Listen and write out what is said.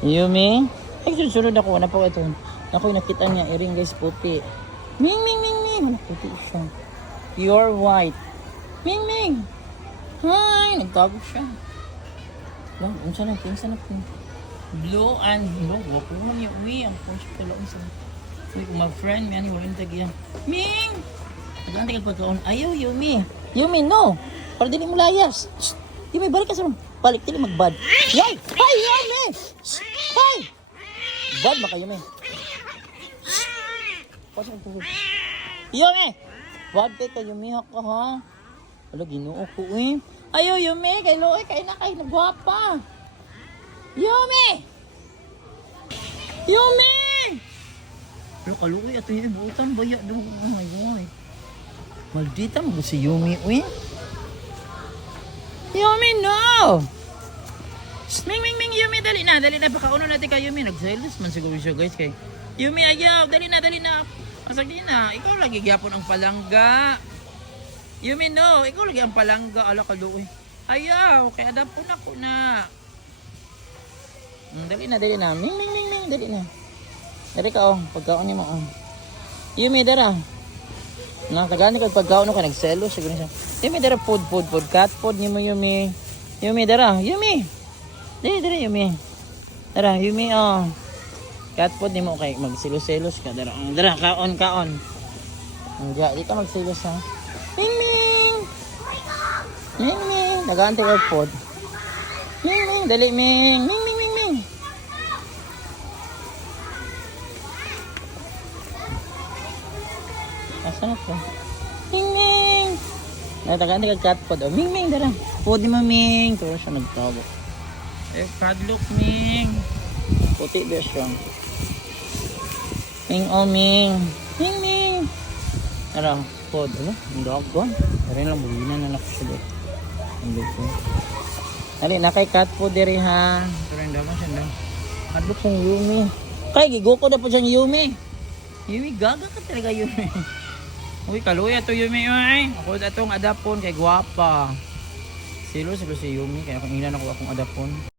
Yumi? Ay, susunod ako. Ano po ito? Ako nakita niya. Earring guys, puti. Ming, ming, ming, ming. Puti siya. Pure white. Ming, ming. Hi. Nagtago siya. Lang, unsa na. Pinsa na po. Blue and blue. Wapo mo niya. Uwi. Ang po siya pala. Unsa. Uy, kung ma-friend, may ano, walang tagyan. Ming! Nag-antay ka pagkaon. Ayaw, Yumi. Yumi, no. Para dili mo layas. Shh. Yumi, balik ka sa room. Balik, dili magbad. Yay! Hi, Yumi! Shh. Hi! Bad ba kayo, Yumi? Pasok ang tuhod. Yumi! Bad ka, Yumi, ka, ha? Wala, ginoo ko, eh. Ayaw, Yumi. Kay Loe, kay na, kay nagwapa. Yumi! Yumi! Pero kaluoy, ato yung ibutan, baya doon. Oh my God. Maldita mo si Yumi, uy. Yumi, no! Ming, ming, ming, Yumi, dali na. Pakauno natin kay Yumi. Nag-silence man siguro siya, guys. Kay Yumi, ayaw. Dali na. Masag din na. Ikaw lagi gyapon ang palangga. Yumi, no. Ikaw lagi ang palangga. Ala, kaluoy. Ayaw. Kaya adapon ako na. Dali na. Ming, ming, ming, ming. Dali na. Dari ka, oh. Pagkaon ni mo, oh. Yumi, dara. Nakagani ko pagkaon ka, nagselo. Siguro siya. Yumi, dara, food. Cat food ni mo, Yumi. Yumi, dara. Yumi. Dara, Yumi. Dara, Yumi, oh. Cat food ni mo, kay magsilos-selos ka. Dara, dara, kaon. Hindi, di ka magsilos, ha. Ming. Nag-aantay ko food. Ming, dali, Ming. Ming. Asa na po? Ming! Natagaan ka cat food. Oh, Ming, dara. Food ni mo, Ming. Pero siya nagtago. Eh, padlock, Ming. Puti ba siya? Ming, oh, Ming. Ming. Dara, food. Ano? Ang dogon. Dara lang, buwinan na nakasulit. Ang dito. Dali, nakay cat food diri, ha. Pero hindi ako siya. Padlock siyang Yumi. Kay, gigo ko na po siyang Yumi. Yumi, gaga ka talaga, Yumi. Uy, kaluya to Yumi, ay. Ako atong adapon kay guwapa. Silo si Yumi, kaya kung ilan ako akong adapon.